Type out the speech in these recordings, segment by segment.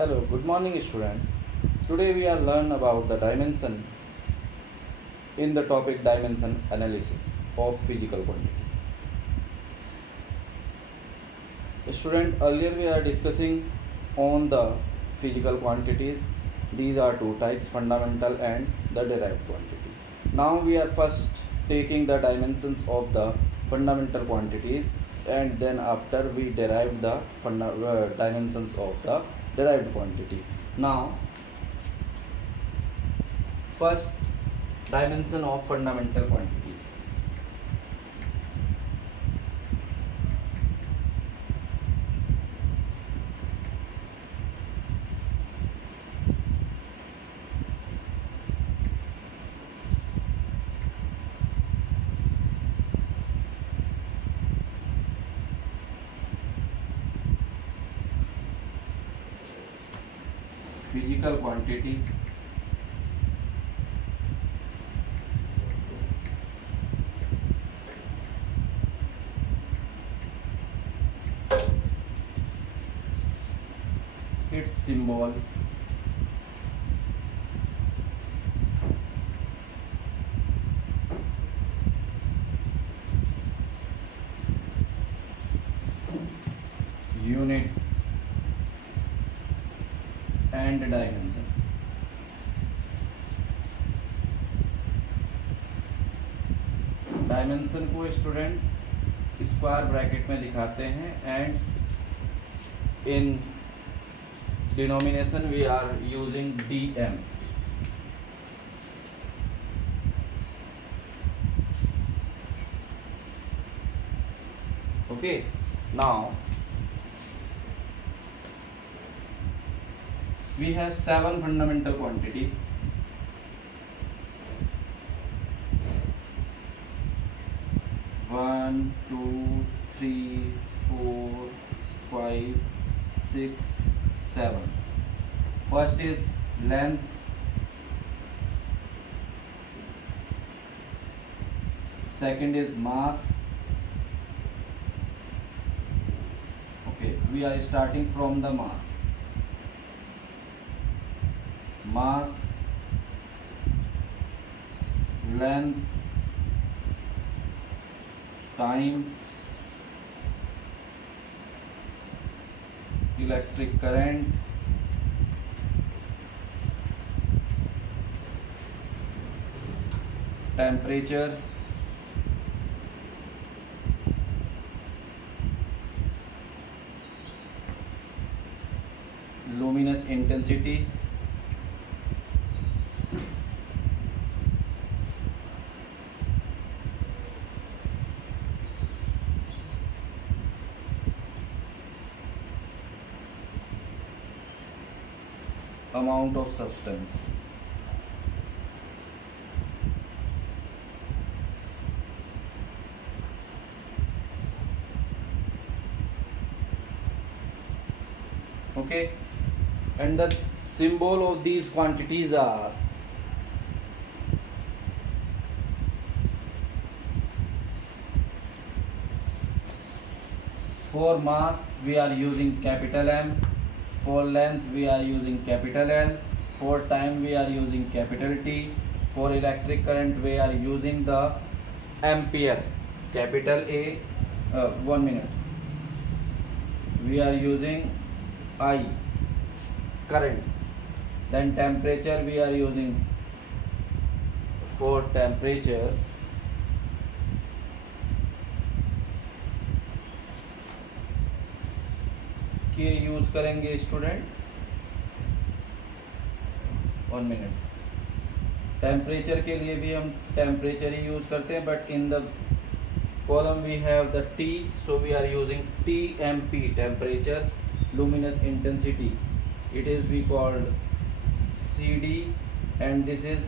Hello, good morning student. Today we are learn about the dimension in the topic dimension analysis of physical quantity. Student, earlier we are discussing on the physical quantities. These are two types, fundamental and the derived quantity. Now we are first taking the dimensions of the fundamental quantities, and then after we derive the dimensions of the derived quantity. Now first dimension of fundamental quantities. Physical quantity its symbol unit and dimension. Dimension को student square bracket में दिखाते हैं and in denomination we are using dm. Okay, now we have 7 fundamental quantity. One, two, three, 4, 5, 6, 7. First is length, second is mass. Okay, we are starting from the mass. Mass, length, time, electric current, temperature, luminous intensity, amount of substance. Okay, and the symbol of these quantities are for mass we are using capital M, for length we are using capital L, for time we are using capital T, for electric current we are using the ampere, capital A. 1 minute, we are using I, current. Then temperature we are using, for temperature के use करेंगे student. 1 minute. Temperature के लिए भी हम temperature ही use करते हैं, but in the column we have the T, so we are using TMP, temperature. luminous intensity, it is we called CD, and this is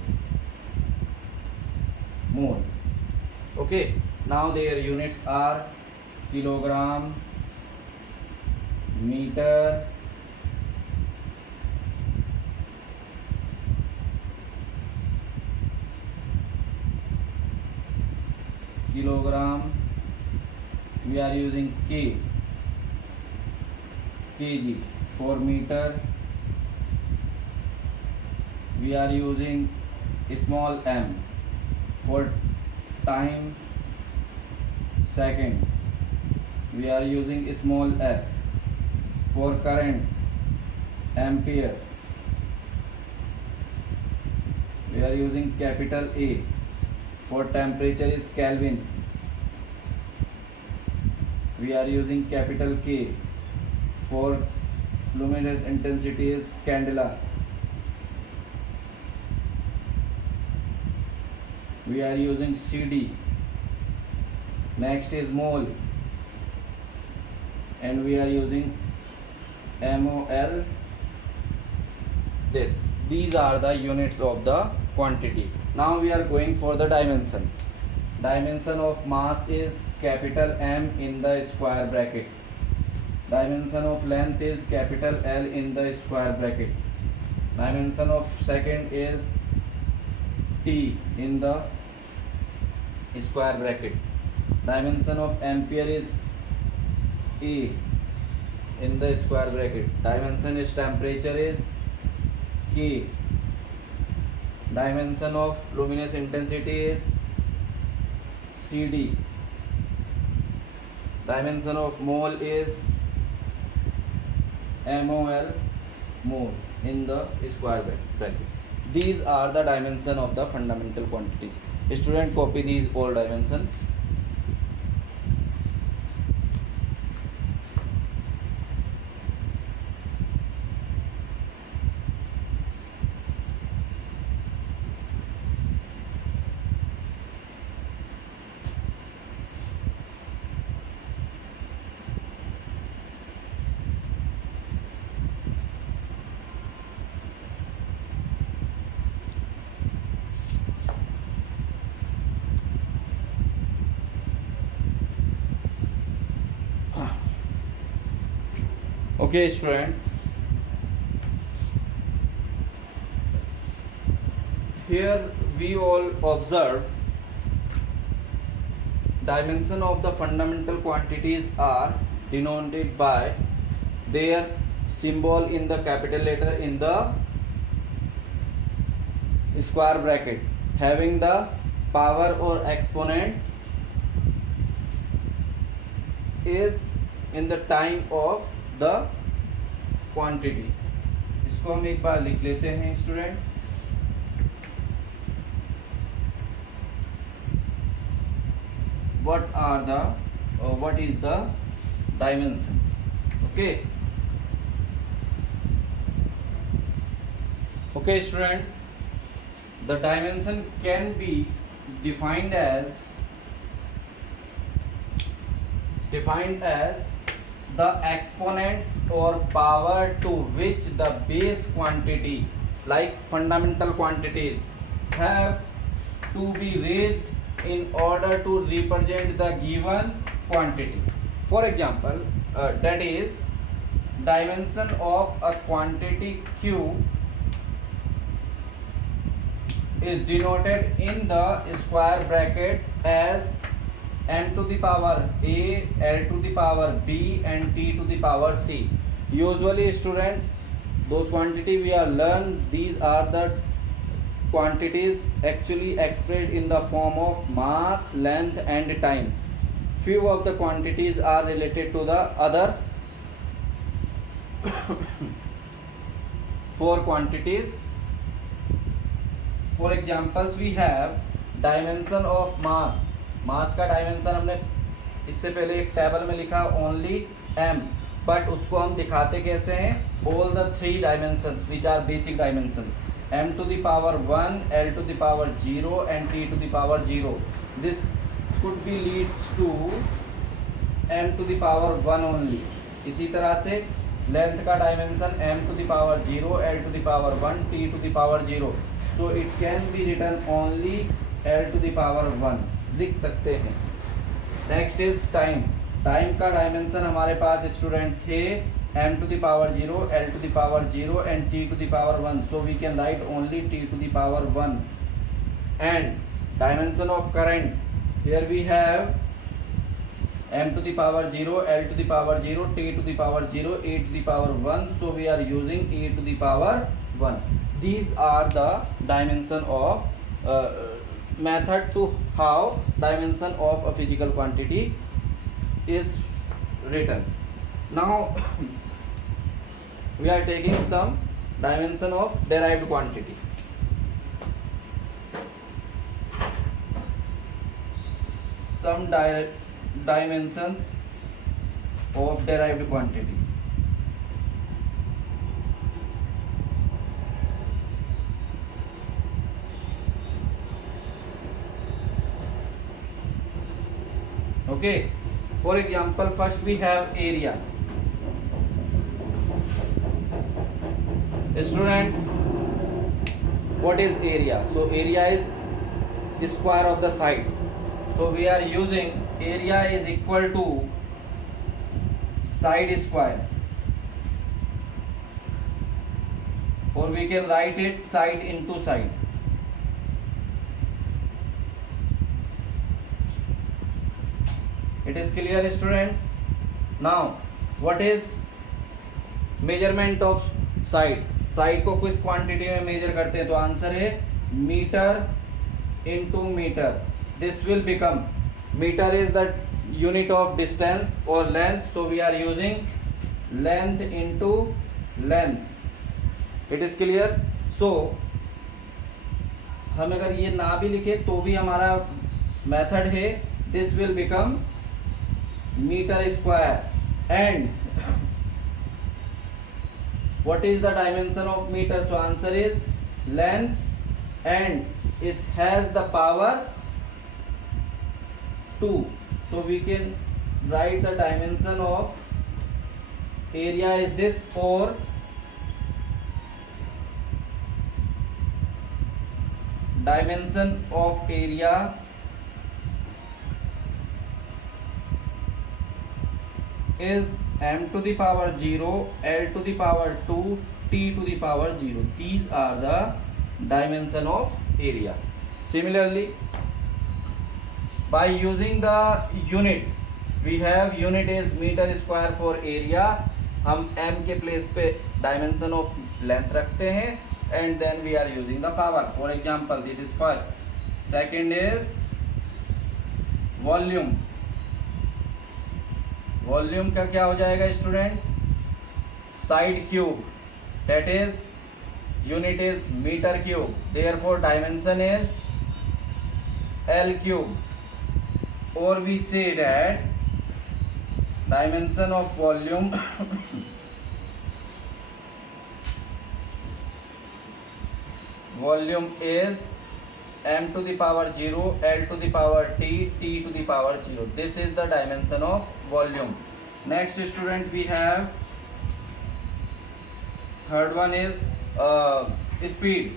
mole. Okay, now their units are kilogram, meter, kilogram, we are using kg. For meter we are using small m. For time second, we are using small s. For current, ampere, we are using capital A. For temperature is Kelvin, we are using capital K. For luminous intensity is candela, we are using CD. Next is mole, and we are using MOL. These are the units of the quantity. Now we are going for the dimension. Dimension of mass is capital M in the square bracket. Dimension of length is capital L in the square bracket. Dimension of second is T in the square bracket. Dimension of ampere is A in the square bracket. Dimension is temperature is K. Dimension of luminous intensity is CD. Dimension of mole is MOL, mole in the square bracket. These are the dimension of the fundamental quantities. Student, copy these all dimension. Okay, students, here we all observe dimension of the fundamental quantities are denoted by their symbol in the capital letter in the square bracket, having the power or exponent is in the time of the quantity. इसको हम एक बार लिख लेते हैं students. what is the dimension? Okay students, the dimension can be defined as the exponents or power to which the base quantity, like fundamental quantities, have to be raised in order to represent the given quantity. For example, that is dimension of a quantity Q is denoted in the square bracket as m to the power a, l to the power b and t to the power c. Usually students, those quantity we are learned, these are the quantities actually expressed in the form of mass, length and time. Few of the quantities are related to the other four quantities. For examples, we have dimension of mass. मास का dimension हमने इससे पहले एक table में लिखा only m, but उसको हम दिखाते कैसे हैं? All the three dimensions which are basic dimension, m to the power 1, l to the power 0 and t to the power 0. This could be leads to m to the power 1 only. इसी तरह से length का dimension m to the power 0, l to the power 1, t to the power 0. So it can be written only l to the power 1 लिख सकते हैं. Next is time. Time का dimension हमारे पास students है m to the power 0, l to the power 0 and t to the power 1. So we can write only t to the power 1. And dimension of current, here we have m to the power 0, l to the power 0, t to the power 0, a to the power 1. So we are using a to the power 1. these are the dimension of method to how dimension of a physical quantity is written. Now we are taking some dimension of derived quantity. Some dimensions of derived quantity. Okay, for example, first we have area. Student, what is area? So area is the square of the side. So we are using area is equal to side square, or we can write it side into side. It is clear, students? Now what is measurement of side? Side को किस quantity में major करते हैं? तो answer है metre into metre. This will become, metre is the unit of distance और length, so we are using length into length. It is clear? सो हम अगर ये ना भी लिखे तो भी हमारा मेथड है, this will become metre square. And what is the dimension of meter? So answer is length and it has the power 2. So we can write the dimension of area is this, or dimension of area is m to the power 0, l to the power 2, t to the power 0. These are the dimension of area. Similarly, by using the unit, we have unit is meter square for area. हम m के place पे dimension of length रखते हैं, and then we are using the power. For example, this is first. Second is volume. Volume का क्या हो जाएगा student? Side cube, that is unit is metre cube, therefore dimension is L cube. और we say that dimension of volume volume is m to the power 0, l to the power t, t to the power 0. This is the dimension of volume. Next student, we have third one is speed.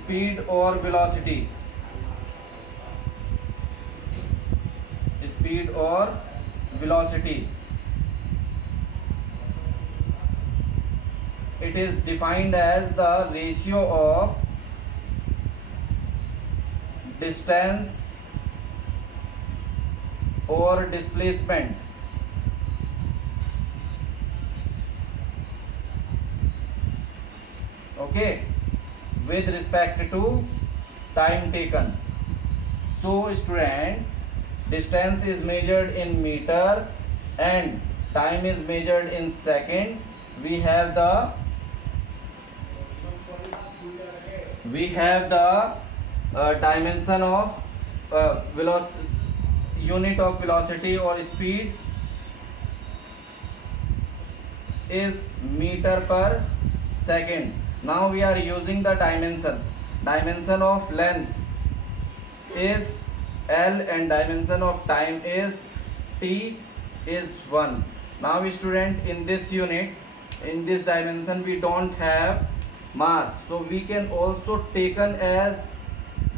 Speed or velocity. Speed or velocity. It is defined as the ratio of distance or displacement okay with respect to time taken. So students, distance is measured in meter and time is measured in second. We have the dimension of unit of velocity or speed is meter per second. Now we are using the dimensions. Dimension of length is L and dimension of time is T is 1. Now student, in this unit, in this dimension we don't have mass, so we can also taken as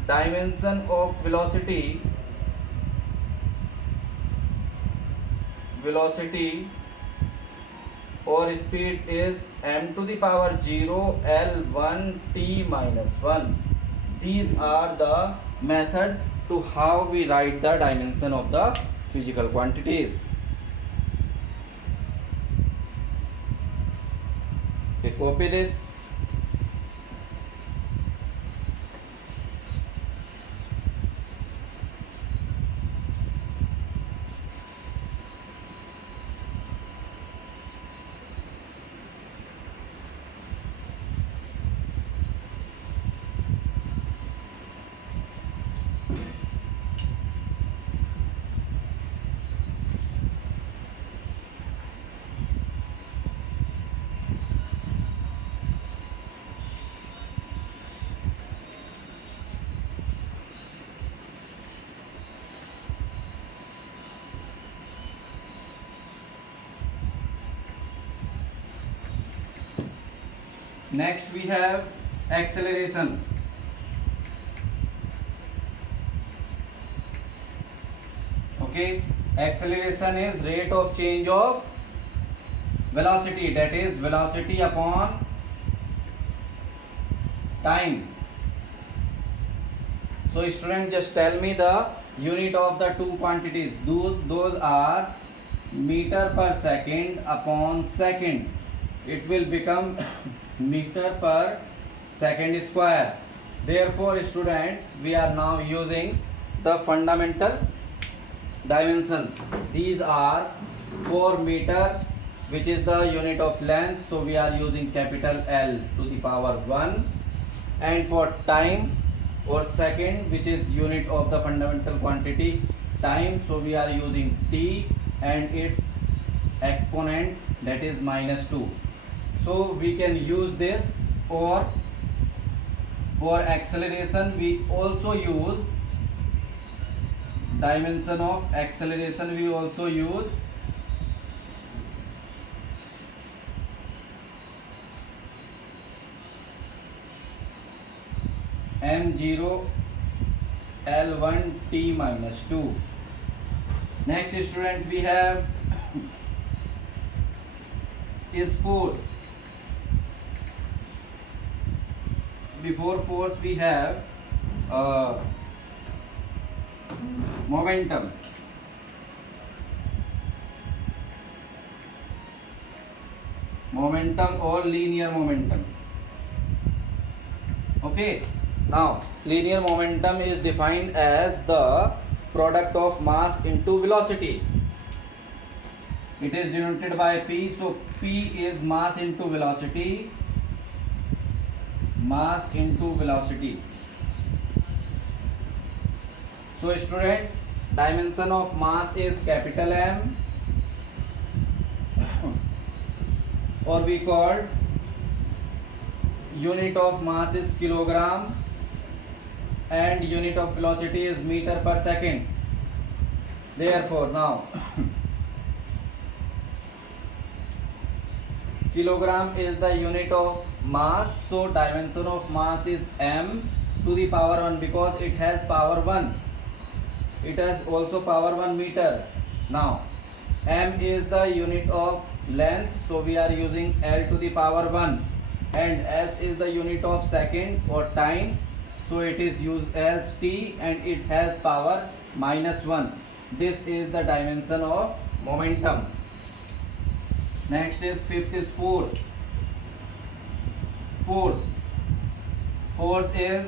dimension of velocity or speed is m to the power 0, L1, t minus 1. These are the method to how we write the dimension of the physical quantities. Okay, copy this. Next we have acceleration. Okay, acceleration is rate of change of velocity, that is velocity upon time. So student, just tell me the unit of the two quantities. Those are meter per second upon second. It will become meter per second square. Therefore students, we are now using the fundamental dimensions. These are 4 meter, which is the unit of length, so we are using capital L to the power 1. And for time or second, which is unit of the fundamental quantity time, so we are using T and its exponent, that is -2. So we can use this, or for acceleration we also use dimension of acceleration, we also use m0 L1 T -2. Next student, we have is force. Before force we have momentum. Momentum or linear momentum. Okay, now linear momentum is defined as the product of mass into velocity. It is denoted by P, so P is mass into velocity. Mass into velocity. So student, dimension of mass is capital M, or we called unit of mass is kilogram, and unit of velocity is meter per second. Therefore now kilogram is the unit of mass, so dimension of mass is m to the power 1, because it has power 1. It has also power 1 meter. Now m is the unit of length, so we are using L to the power 1, and S is the unit of second or time, so it is used as T, and it has power -1. This is the dimension of momentum. Next is fifth is force. Force is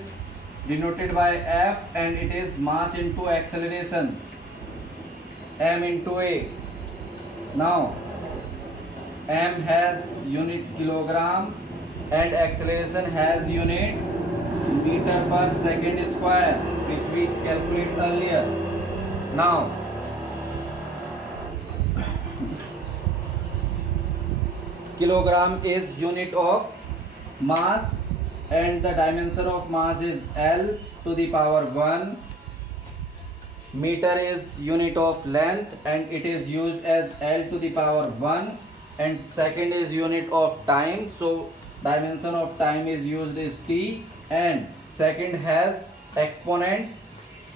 denoted by F, and it is mass into acceleration, m into a. Now m has unit kilogram and acceleration has unit meter per second square, which we calculate earlier. Now kilogram is unit of mass, and the dimension of mass is L to the power 1. Meter is unit of length, and it is used as L to the power 1, and second is unit of time, so dimension of time is used as T, and second has exponent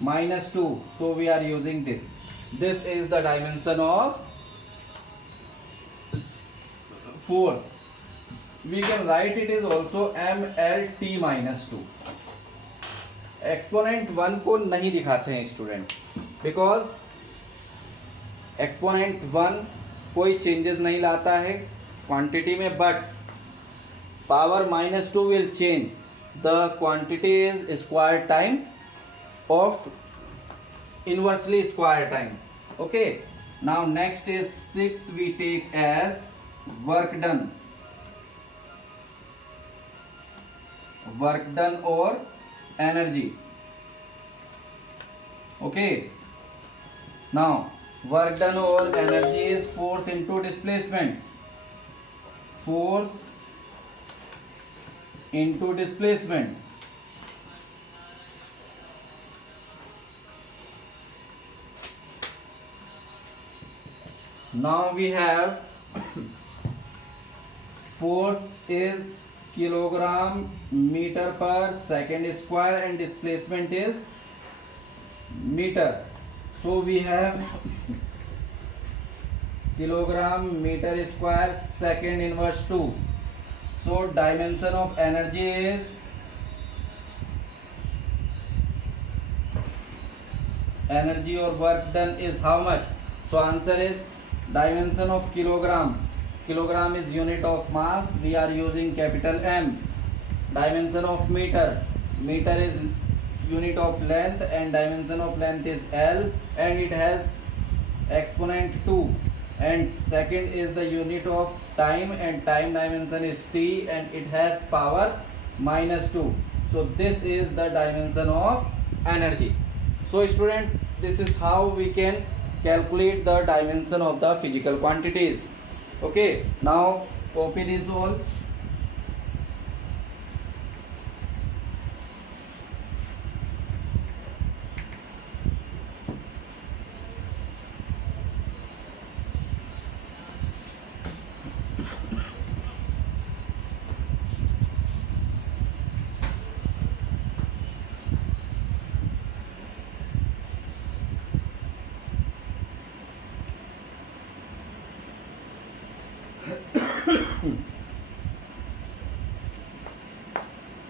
-2, so we are using this. This is the dimension of force. We can write it is also mLT -2. Exponent 1 को नहीं दिखाते हैं student, because exponent 1 कोई changes नहीं लाता है quantity में, but power minus 2 will change. The quantity is square time of inversely square time. Okay, now next is sixth we take as work done. Work done or energy. Okay, now work done or energy is force into displacement. Force into displacement. Now we have force is kilogram meter per second square and displacement is meter. So we have kilogram meter square second inverse 2. So dimension of energy is energy or work done is how much? So answer is dimension of kilogram. Kilogram is unit of mass. We are using capital M. Dimension of meter. Meter is unit of length and dimension of length is L and it has exponent 2. And second is the unit of time and time dimension is T and it has power minus 2. So this is the dimension of energy. So student, this is how we can calculate the dimension of the physical quantities. Okay, now copy this all.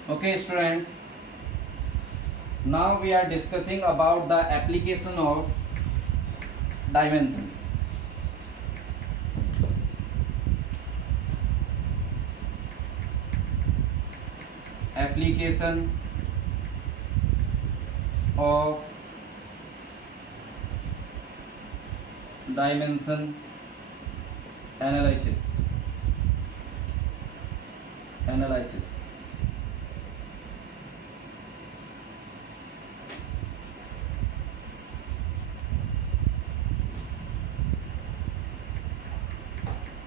Okay students, now we are discussing about the application of dimension. Application of dimension analysis.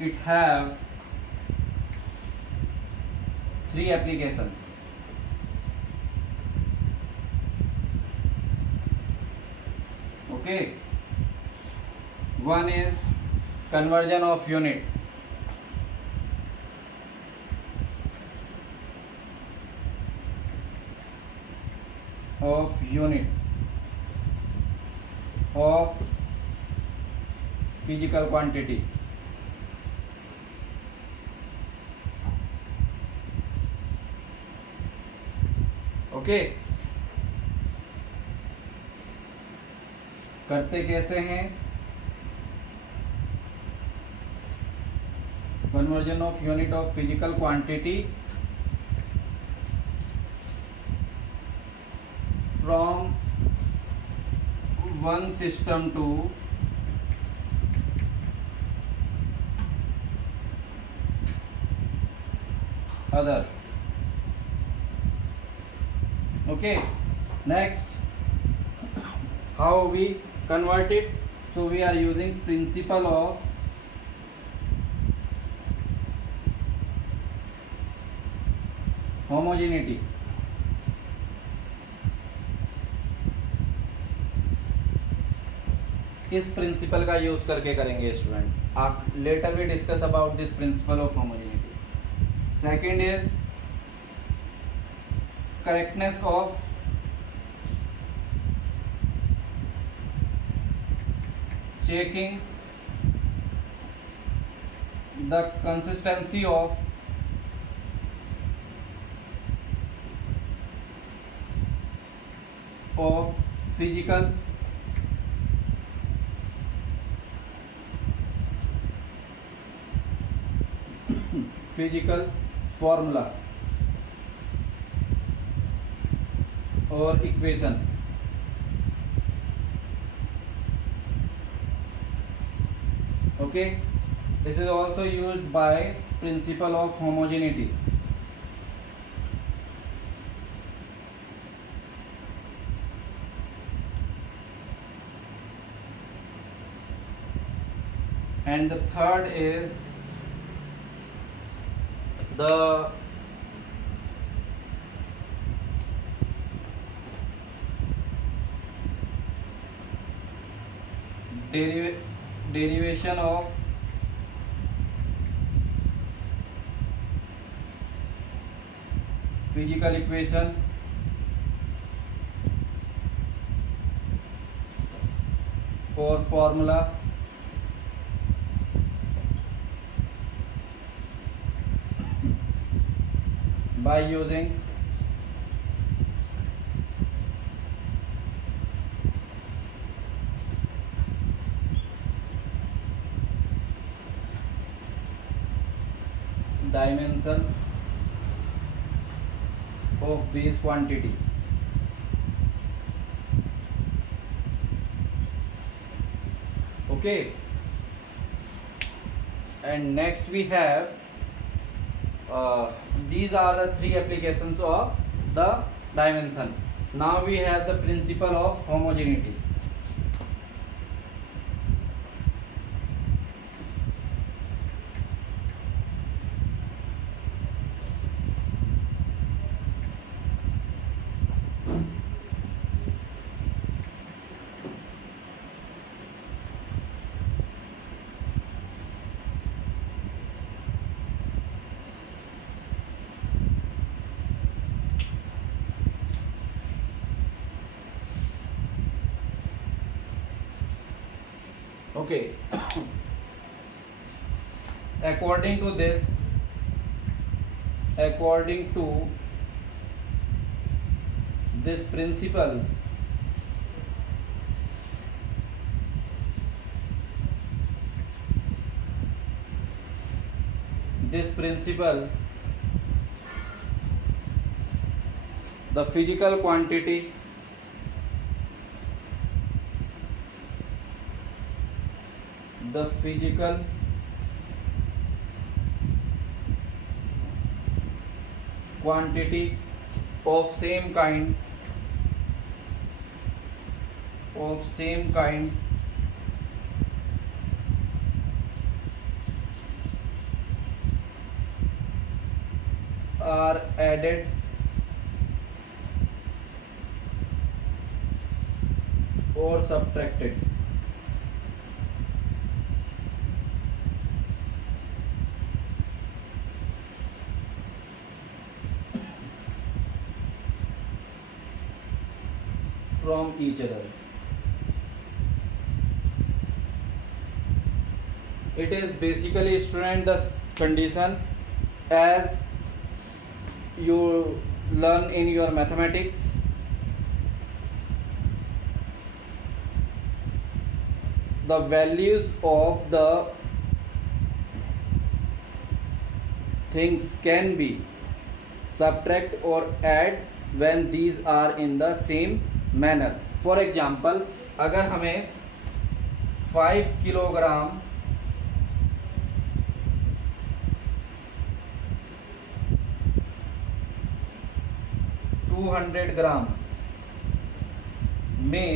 It have 3 applications. Okay, one is conversion of unit. Of unit of physical quantity. Okay, करते कैसे हैं? Conversion of unit of physical quantity from one system to other. Okay, next how we convert it? So we are using principle of homogeneity. इस principle का use करके करेंगे student. आप later we discuss about this principle of homogeneity. Second is correctness of checking the consistency of physical physical formula और equation. Okay, this is also used by principle of homogeneity. And the third is the derivation of physical equation or formula by using dimension of base quantity. Okay, and next we have these are the three applications of the dimension. Now we have the principle of homogeneity. Okay, according to this principle, the physical quantity of same kind are added or subtracted. From each other. It is basically, student, the condition as you learn in your mathematics. The values of the things can be subtract or add when these are in the same manner. For example, अगर हमें 5 kilogram 200 ग्राम में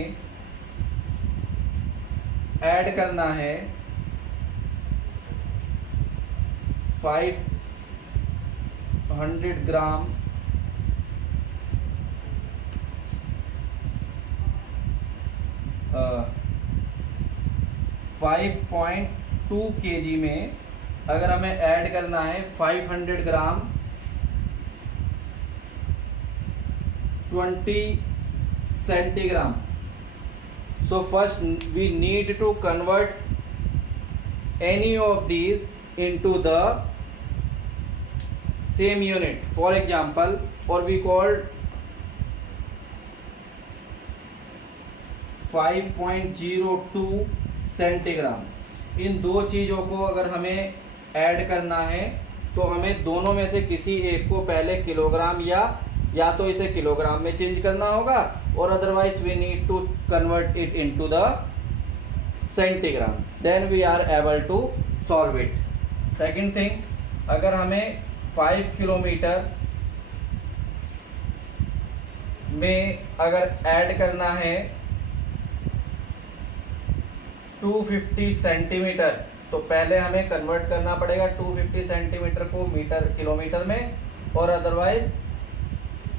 add करना है 500 ग्राम 5.2 kg में अगर हमें add करना है 500 ग्राम 20 centigram. So first we need to convert any of these into the same unit. For example, or we called 5.02 centigram. इन दो चीज़ों को अगर हमें ऐड करना है तो हमें दोनों में से किसी एक को पहले किलोग्राम या तो इसे किलोग्राम में चेंज करना होगा, और otherwise we need to convert it into the centigram, then we are able to solve it. Second thing, अगर हमें 5 किलोमीटर में अगर ऐड करना है 250 सेंटीमीटर, तो पहले हमें कन्वर्ट करना पड़ेगा 250 सेंटीमीटर को किलोमीटर में, और अदरवाइज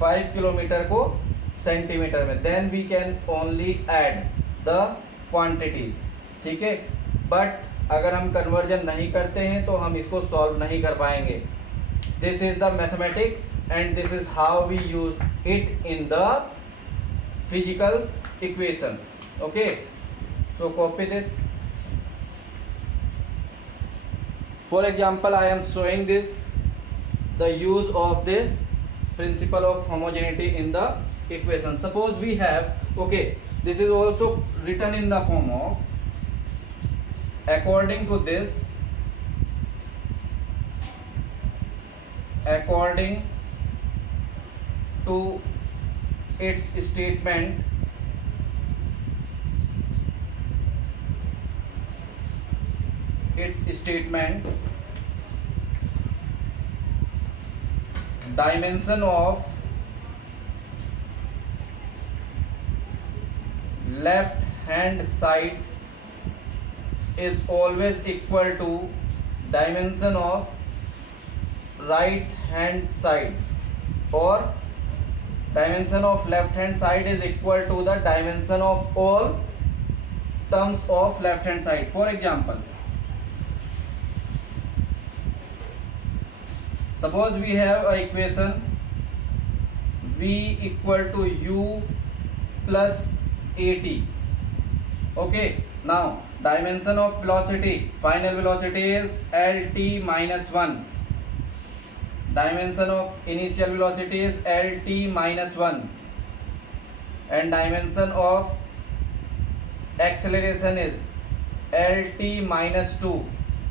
5 किलोमीटर को सेंटीमीटर में, then we can only add the quantities. ठीक है, बट अगर हम कन्वर्जन नहीं करते हैं तो हम इसको सॉल्व नहीं कर पाएंगे। This is the mathematics and this is how we use it in the physical equations. Okay, so copy this. For example, I am showing this, the use of this principle of homogeneity in the equation. Suppose we have, okay, this is also written in the form of according to this, according to its statement, dimension of left hand side is always equal to dimension of right hand side, or dimension of left hand side is equal to the dimension of all terms of left hand side. For example, suppose we have a equation v equal to u plus at. Okay, now dimension of velocity, final velocity is lt minus 1, dimension of initial velocity is lt minus 1, and dimension of acceleration is lt minus 2,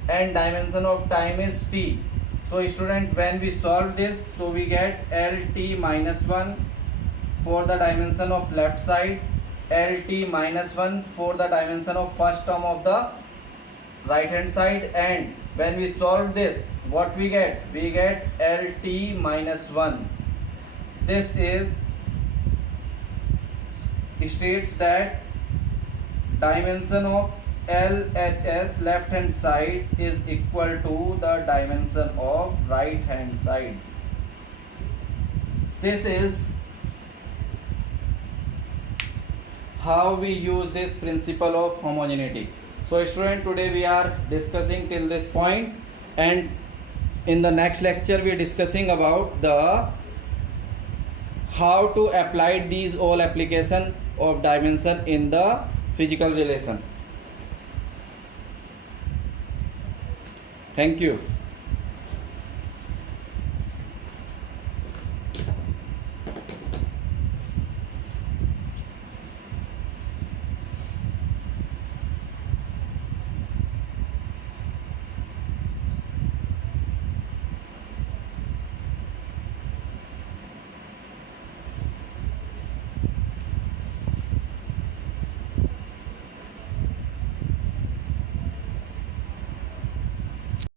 and dimension of time is t. So student, when we solve this, so we get lt minus 1 for the dimension of left side, lt minus 1 for the dimension of first term of the right hand side, and when we solve this, what we get? We get lt minus 1. This is states that dimension of LHS left hand side is equal to the dimension of right hand side. This is how we use this principle of homogeneity. So student, today we are discussing till this point, and in the next lecture we are discussing about the how to apply these all application of dimension in the physical relation. Thank you.